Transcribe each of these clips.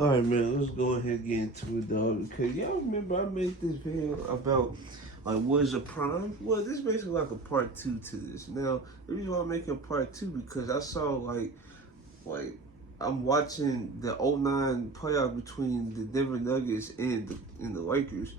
Alright, man, let's go ahead and get into it, dog. Because y'all remember I made this video about like what is a prime? Well, this is basically like a part two to this. Now, the reason why I'm making a part two because I saw like I'm watching the '09 playoff between the Denver Nuggets and the Lakers,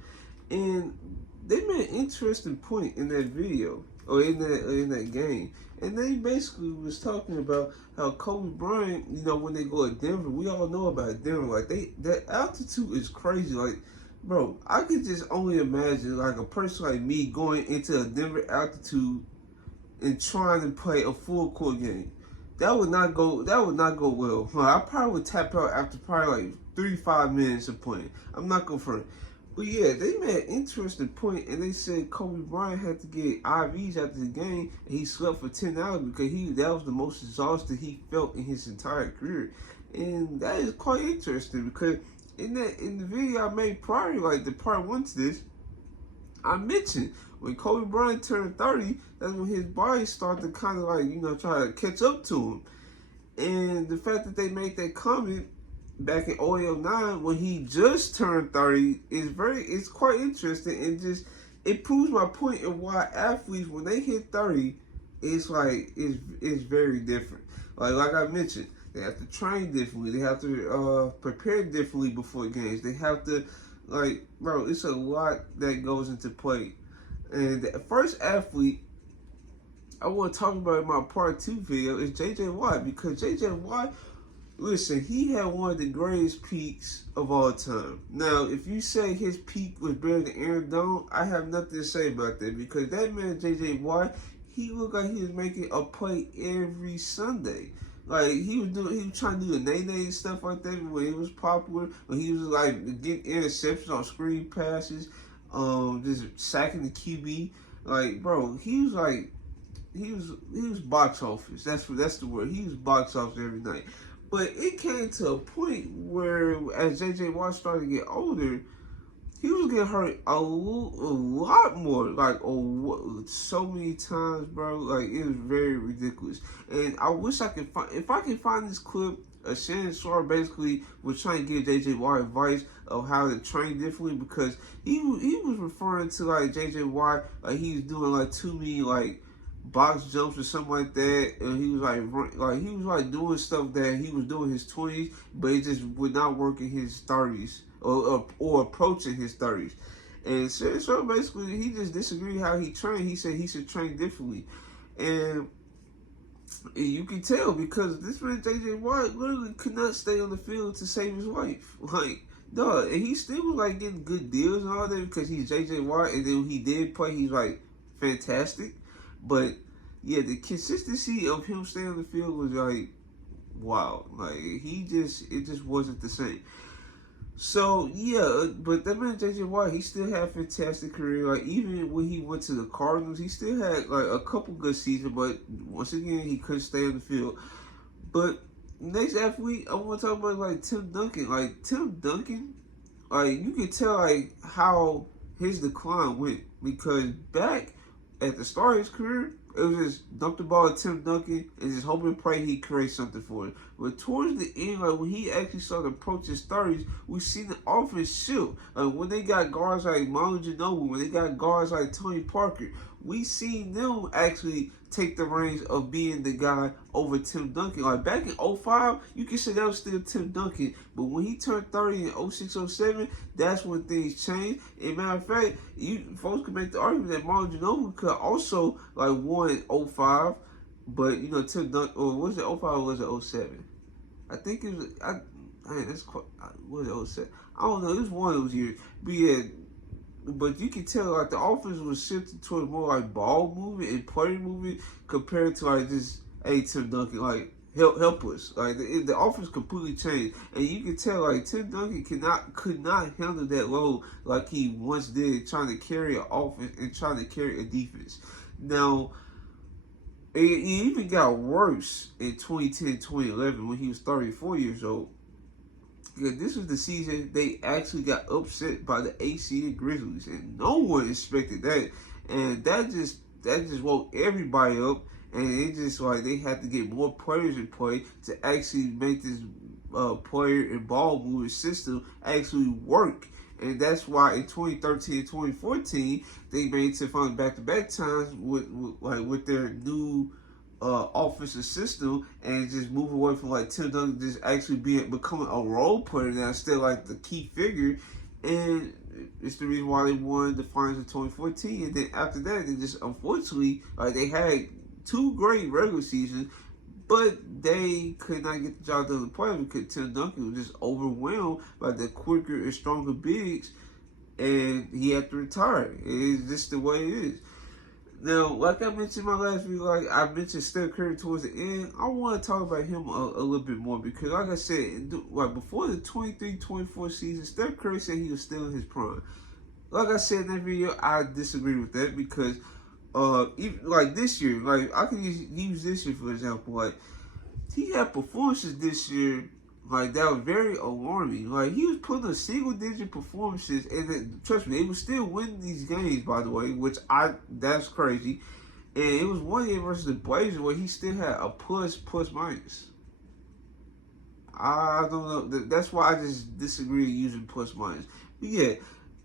and they made an interesting point in that video or in that game, and they basically was talking about how Kobe Bryant, when they go to Denver, we all know about Denver. Like that altitude is crazy. Like, bro, I could just only imagine like a person like me going into a Denver altitude and trying to play a full court game. That would not go. That would not go well. I probably would tap out after probably like 3 5 minutes of playing. I'm not gonna front. But yeah, they made an interesting point, and they said Kobe Bryant had to get IVs after the game, and he slept for 10 hours because that was the most exhausted he felt in his entire career, and that is quite interesting because in the video I made prior, like the part one to this, I mentioned when Kobe Bryant turned 30, that's when his body started to kind of like, try to catch up to him. And the fact that they made that comment back in 0809 when he just turned 30 it's quite interesting, and just it proves my point of why athletes when they hit 30 it's very different. Like I mentioned, they have to train differently, they have to prepare differently before games, they have to, like, bro, it's a lot that goes into play. And the first athlete I want to talk about in my part two video is JJ Watt, because JJ Watt, listen, he had one of the greatest peaks of all time. Now, if you say his peak was better than Aaron Donald, I have nothing to say about that, because that man, JJ Watt, he looked like he was making a play every Sunday. Like, he was trying to do the nay-nay and stuff like that when it was popular, when he was like getting interceptions on screen passes, just sacking the QB. Like, bro, he was box office. That's the word. He was box office every night. But it came to a point where, as JJ Watt started to get older, he was getting hurt a lot more, like so many times, bro. Like, it was very ridiculous. And I wish I could find, if I can find this clip. Shannon Sharpe basically was trying to give JJ Watt advice of how to train differently, because he was referring to like JJ Watt, like he's doing like too many like box jumps or something like that, and he was like doing stuff that he was doing in his 20s, but it just would not work in his 30s or approaching his 30s. And so basically, he just disagreed how he trained. He said he should train differently, and you can tell because this man JJ Watt literally could not stay on the field to save his life. Like, dog, and he still was like getting good deals and all that because he's JJ Watt, and then when he did play, he's like fantastic. But yeah, the consistency of him staying on the field was like wow. Like, it just wasn't the same. So yeah, but that man JJ Watt, he still had a fantastic career. Like, even when he went to the Cardinals, he still had like a couple good seasons, but once again he couldn't stay on the field. But next athlete I want to talk about, like Tim Duncan. Like, Tim Duncan, like, you can tell like how his decline went, because back at the start of his career, it was just dump the ball at Tim Duncan and just hope and pray he creates something for it. But towards the end, like when he actually started to approach his 30s, we seen the offense shift. Like when they got guards like Manu Ginobili, when they got guards like Tony Parker, we seen them actually take the reins of being the guy over Tim Duncan. Like back in '05, you can say that was still Tim Duncan. But when he turned 30 in '06, '07, that's when things changed. And matter of fact, you folks could make the argument that Manu Ginobili could also like won '05, but Tim Duncan, or was it '05 or was it '07? I think it was. That's quite. Was it '07? I don't know. It was one of those years. But yeah. But you can tell like the offense was shifted towards more like ball movement and play movement compared to like just, hey, Tim Duncan, like help us. Like the offense completely changed, and you can tell like Tim Duncan could not handle that load like he once did, trying to carry an offense and trying to carry a defense. Now, it even got worse in 2010, 2011 when he was 34 years old. Yeah, this was the season they actually got upset by the AC Grizzlies, and no one expected that. And that just woke everybody up, and it just like they had to get more players in play to actually make this player and ball movement system actually work. And that's why in 2013 and 2014 they made to finally back-to-back times with their new offensive system, and just move away from like Tim Duncan just actually becoming a role player now, still like the key figure. And it's the reason why they won the finals in 2014. And then after that, they just unfortunately, like, they had two great regular seasons, but they could not get the job done in the playoffs because Tim Duncan was just overwhelmed by the quicker and stronger bigs, and he had to retire. It's just the way it is. Now, like I mentioned in my last video, like I mentioned Steph Curry towards the end, I want to talk about him a little bit more because, like I said, like before the 23-24 season, Steph Curry said he was still in his prime. Like I said in that video, I disagree with that because, even like this year, like I can use this year for example, like he had performances this year like that was very alarming. Like he was putting up single-digit performances, and then, trust me, they were still winning these games. By the way, that's crazy. And it was one game versus the Blazers where he still had a plus minus. I don't know. That's why I just disagree using plus minus. But yeah,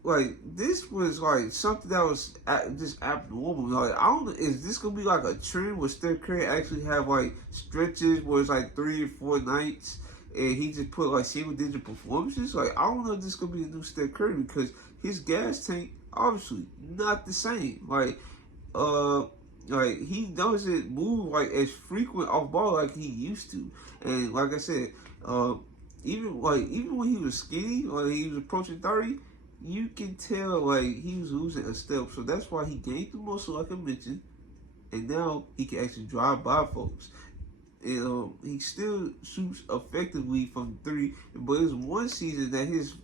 like this was like something that was just abnormal. Like I don't know, is this gonna be like a trend where Steph Curry actually have like stretches where it's like 3 or 4 nights and he just put like single-digit performances? Like I don't know if this gonna be a new Steph Curry because his gas tank obviously not the same. Like he doesn't move like as frequent off ball like he used to. And like I said, even when he was skinny, like he was approaching 30, you can tell like he was losing a step. So that's why he gained the muscle, like I mentioned, and now he can actually drive by folks. And he still shoots effectively from 3, but it's one season that his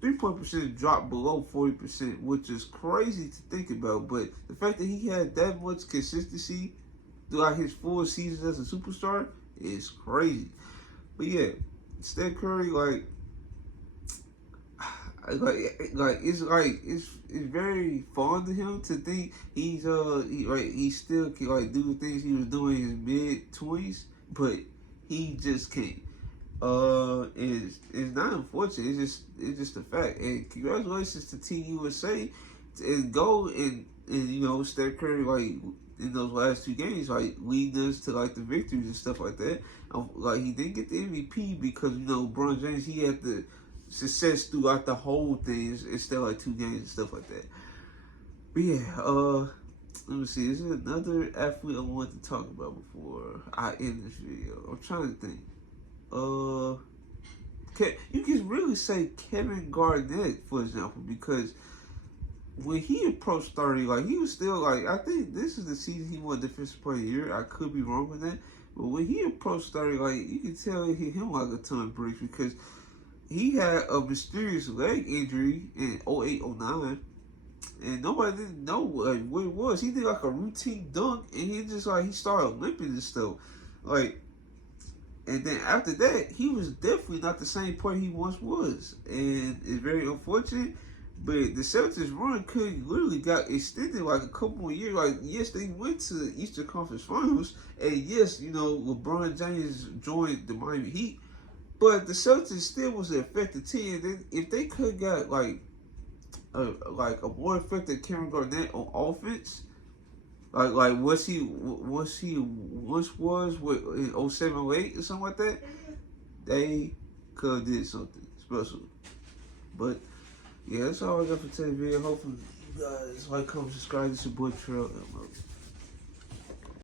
3-point percentage dropped below 40%, which is crazy to think about. But the fact that he had that much consistency throughout his 4 seasons as a superstar is crazy. But yeah, Steph Curry, it's very fun to him to think he still can like do the things he was doing in his mid-20s, but he just can't. It's not unfortunate. It's just a fact. And congratulations to Team USA and go and Steph Curry like in those last 2 games like lead us to like the victories and stuff like that. Like he didn't get the MVP because LeBron James, he had the success throughout the whole thing instead of like 2 games and stuff like that. But yeah, let me see. Is there another athlete I wanted to talk about before I end this video? I'm trying to think. You can really say Kevin Garnett, for example, because when he approached 30, like he was still like, I think this is the season he won Defensive Player of the Year. I could be wrong with that, but when he approached 30, like you can tell it hit him like a ton of bricks because he had a mysterious leg injury in 08-09, and nobody didn't know like what it was. He did like a routine dunk, and he started limping and stuff, like. And then after that, he was definitely not the same player he once was, and it's very unfortunate. But the Celtics run literally got extended like a couple more years. Like yes, they went to the Eastern Conference Finals, and yes, LeBron James joined the Miami Heat. But the Celtics still was an effective team. If they could have got like a more effective Kevin Garnett on offense, like what he once was in 07-08 or something like that, they could have did something special. But yeah, that's all I got for today's video. Hopefully you guys like, comment, subscribe. This is your boy Trail.